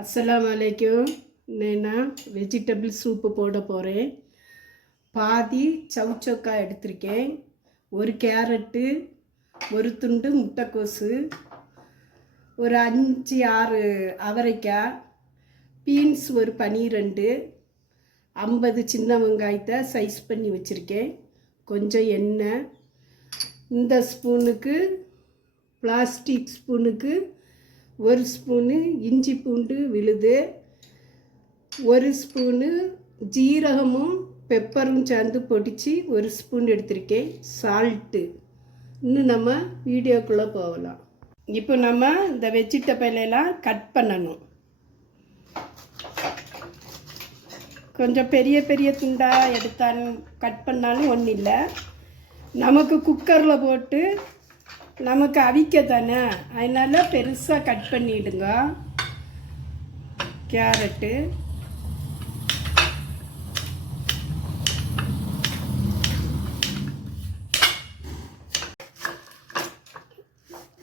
அஸ்ஸலாமு அலைக்கும். நான் வெஜிடபிள் சூப்பு போட போகிறேன். பாதி சவுச்சோக்காய் எடுத்திருக்கேன். ஒரு கேரட்டு, ஒரு துண்டு முட்டைக்கோசு, ஒரு 5-6 அவரைக்காய், பீன்ஸ் ஒரு 12, 50 சின்ன வெங்காயத்தை சைஸ் பண்ணி வச்சுருக்கேன். கொஞ்சம் எண்ணெய். இந்த ஸ்பூனுக்கு பிளாஸ்டிக் ஸ்பூனுக்கு 1 ஸ்பூனு இஞ்சி பூண்டு விழுது, 1 ஸ்பூனு ஜீரகமும் பெப்பரும் சேர்ந்து பொடிச்சு 1 ஸ்பூன் எடுத்திருக்கேன். சால்ட்டு. இன்னும் நம்ம வீடியோக்குள்ளே போகலாம். இப்போ நம்ம இந்த வெஜிடபிள் எல்லாம் கட் பண்ணணும். கொஞ்சம் பெரிய பெரிய துண்டாக எடுத்தாலும் கட் பண்ணாலும் ஒன்றும் இல்லை. நமக்கு குக்கரில் போட்டு நமக்கு அவிக்க தானே, அதனால் பெருசாக கட் பண்ணிவிடுங்க. கேரட்டு,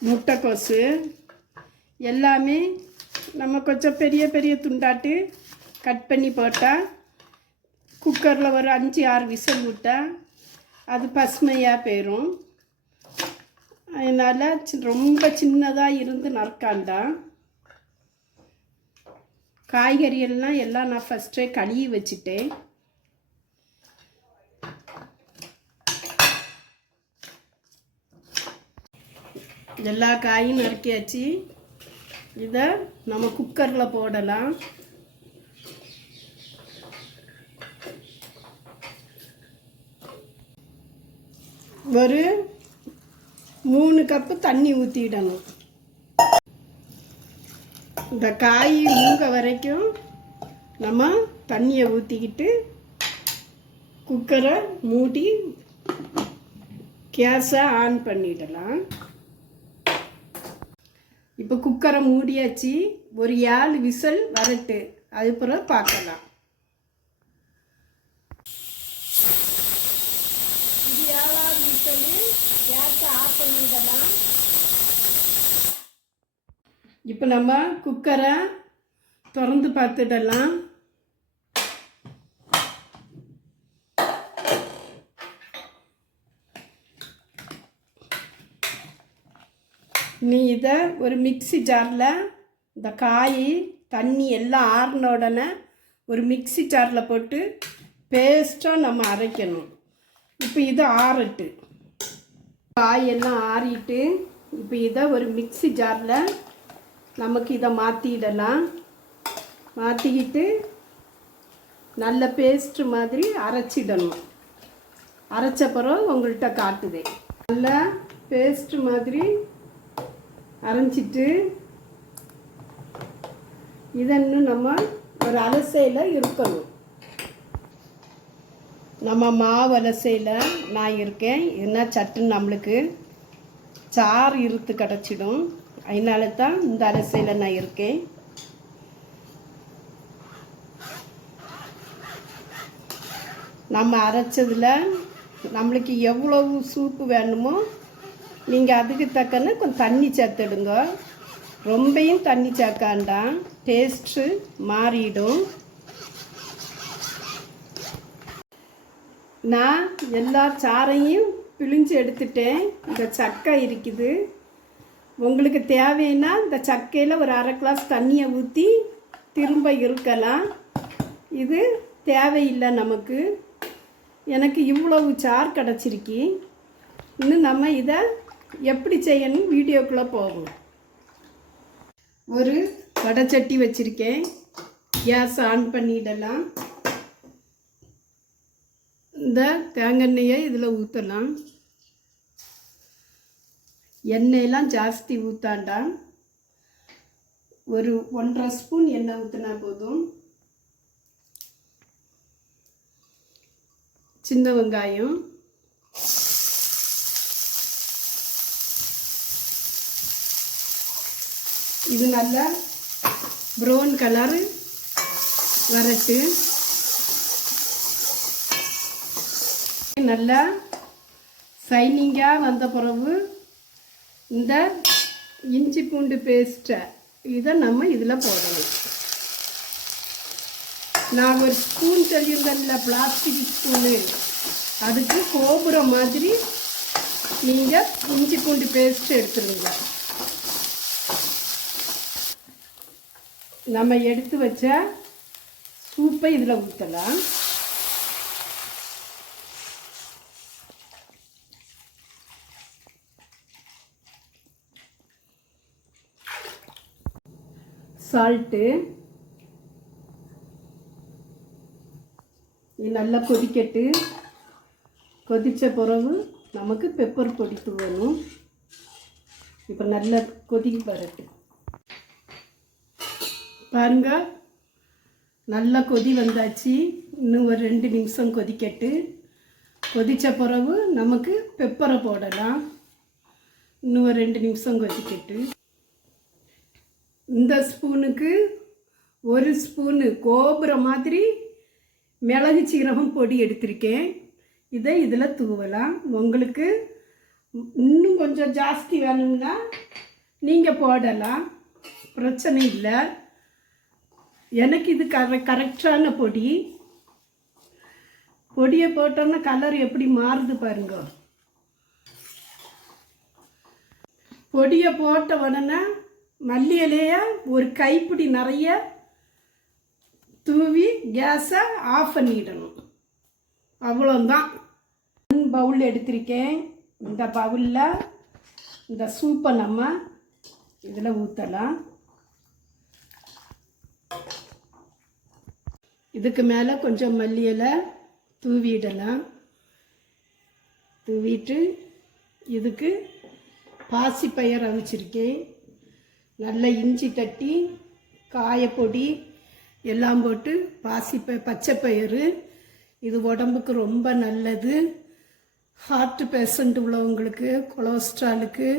முட்டைக்கோசு எல்லாமே நம்ம கொஞ்சம் பெரிய பெரிய துண்டாட்டு கட் பண்ணி போட்டால் குக்கரில் ஒரு 5-6 விசில் விட்டால் அது பசுமையாக போயிடும். அதனால் ரொம்ப சின்னதாக இருந்து நறுக்காண்டாம். காய்கறியெல்லாம் எல்லாம் நான் ஃபஸ்ட்டே கழுவி வச்சுட்டேன். எல்லா காயும் நறுக்கியாச்சு. இதை நம்ம குக்கரில் போடலாம். ஒரு 3 கப்பு தண்ணி ஊற்றிடணும். இந்த காய் மூங்க வரைக்கும் நம்ம தண்ணியை ஊற்றிக்கிட்டு குக்கரை மூடி கேஸை ஆன் பண்ணிடலாம். இப்போ குக்கரை மூடியாச்சு. ஒரு 7 விசில் வரட்டு, அதுக்கப்புறம் பார்க்கலாம். இது 7வது விசில். கேஸை ஆஃப் பண்ணிடலாம். இப்போ நம்ம குக்கரை திறந்து பார்த்துடலாம். நீ இதை ஒரு மிக்ஸி ஜாரில் இந்த காய் தண்ணி எல்லாம் ஆறின உடனே ஒரு மிக்ஸி ஜாரில் போட்டு பேஸ்ட்டாக நம்ம அரைக்கணும். இப்போ இது ஆறட்டு. காயெல்லாம் ஆறிட்டு இப்போ இதை ஒரு மிக்ஸி ஜாரில் நமக்கு இதை மாற்றிடலாம். மாற்றிக்கிட்டு நல்ல பேஸ்ட்டு மாதிரி அரைச்சிடணும். அரைச்சப்பறம் உங்கள்கிட்ட காட்டுதே. நல்லா பேஸ்ட்டு மாதிரி அரைச்சிட்டு இதன்னும் நம்ம ஒரு அலசையில் இருக்கணும். நம்ம மாவு அலசையில் நான் இருக்கேன். என்ன சட்டுன்னு நம்மளுக்கு சாறு இருத்து கிடச்சிடும். அதனால தான் இந்த அலசையில் நான் இருக்கேன். நம்ம அரைச்சதில் நம்மளுக்கு எவ்வளவு சூப்பு வேணுமோ நீங்கள் அதுக்கு தக்கன கொஞ்சம் தண்ணி சேர்த்துடுங்க. ரொம்பையும் தண்ணி சேர்க்காண்டாம், டேஸ்ட்டு மாறிடும். நான் எல்லா சாறையும் பிழிஞ்சு எடுத்துட்டேன். இந்த சக்கை இருக்குது. உங்களுக்கு தேவைன்னா இந்த சக்கையில் ஒரு 1/2 கிளாஸ் தண்ணியை ஊற்றி திரும்ப இருக்கலாம். இது தேவையில்லை நமக்கு. எனக்கு இவ்வளவு சாறு கிடச்சிருக்கு. இன்னும் நம்ம இதை எப்படி செய்யணும் வீடியோக்குள்ளே போகும். ஒரு வடைச்சட்டி வச்சுருக்கேன். கேஸ் ஆன் பண்ணிடலாம். இந்த தேங்காய் எண்ணெயை இதில் ஊற்றலாம். எண்ணெயெல்லாம் ஜாஸ்தி ஊற்றாண்டா. ஒரு 1.5 ஸ்பூன் எண்ணெய் ஊற்றினா போதும். சின்ன வெங்காயம், இது நல்லா ப்ரௌன் கலர் வரட்டு. நல்லா சைனிங்காக வந்த பிறகு இந்த இஞ்சி பூண்டு பேஸ்ட்டை இதை நம்ம இதில் போடணும். நான் ஒரு ஸ்பூன் சொல்லியிருந்தேன்ல, பிளாஸ்டிக் ஸ்பூனு, அதுக்கு கோபுரம் மாதிரி நீங்கள் இஞ்சி பூண்டு பேஸ்ட் எடுத்துருங்க. நம்ம எடுத்து வச்ச சூப்பை இதில் ஊற்றலாம். சால்ட்டு இது நல்லா கொதிக்கட்டு. கொதித்த பிறகு நமக்கு பெப்பர் பொடி தூவணும். இப்போ நல்லா கொதிக்க வரட்டு பாருங்க. நல்லா கொதி வந்தாச்சு. இன்னும் ஒரு 2 நிமிஷம் கொதிக்கட்டு. கொதித்த பிறகு நமக்கு பெப்பரை போடலாம். இன்னும் ஒரு 2 நிமிஷம் கொதிக்கட்டு. இந்த ஸ்பூனுக்கு 1 ஸ்பூனு கோபுரம் மாதிரி மிளகு சீரகம் பொடி எடுத்திருக்கேன். இதை இதில் தூவலாம். உங்களுக்கு இன்னும் கொஞ்சம் ஜாஸ்தி வேணும்னா நீங்கள் போடலாம், பிரச்சனை இல்லை. எனக்கு இது கரெக்டான பொடி. பொடியை போட்டோன்னா கலர் எப்படி மாறுது பாருங்க. பொடியை போட்ட உடனே மல்லி இலையை ஒரு கைப்பிடி நிறைய தூவி கேஸை ஆஃப் பண்ணிடணும். அவ்வளோதான். பவுல் எடுத்திருக்கேன். இந்த பவுலில் இந்த சூப்பை நம்ம இதில் ஊற்றலாம். இதுக்கு மேலே கொஞ்சம் மல்லி இலை தூவிடலாம். தூவிட்டு இதுக்கு பாசிப்பயிறு அவிச்சிருக்கேன். நல்ல இஞ்சி தட்டி காயப்பொடி எல்லாம் போட்டு பச்சைப்பயிறு. இது உடம்புக்கு ரொம்ப நல்லது. ஹார்ட் பேஷண்ட் உள்ளவங்களுக்கு, கொலஸ்ட்ராலுக்கு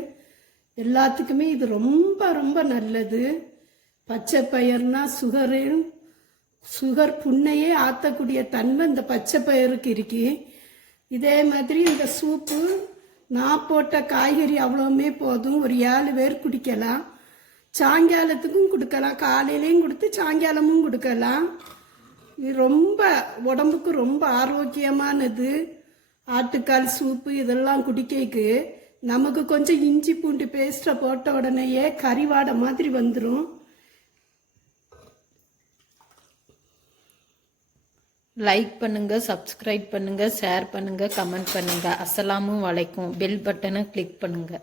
எல்லாத்துக்குமே இது ரொம்ப ரொம்ப நல்லது. பச்சைப்பயிர்னா சுகர் புண்ணையே ஆற்றக்கூடிய தன்மை இந்த பச்சைப்பயிருக்கு இருக்கு. இதே மாதிரி இந்த சூப்பு நான் போட்ட காய்கறி அவ்வளோவுமே போதும். ஒரு 7 பேர் குடிக்கலாம். சாயங்காலத்துக்கும் கொடுக்கலாம், காலையிலையும் கொடுத்து சாயங்காலமும் கொடுக்கலாம். இது ரொம்ப உடம்புக்கு ரொம்ப ஆரோக்கியமானது. ஆட்டுக்கால் சூப்பு இதெல்லாம் குடிக்கைக்கு நமக்கு கொஞ்சம் இஞ்சி பூண்டு பேஸ்ட்டை போட்ட உடனேயே கறிவாடை மாதிரி வந்துடும். லைக் பண்ணுங்க, சப்ஸ்கிரைப் பண்ணுங்க, ஷேர் பண்ணுங்க, கமெண்ட் பண்ணுங்க. அஸ்ஸலாமு அலைக்கும். பெல் பட்டனை கிளிக் பண்ணுங்க.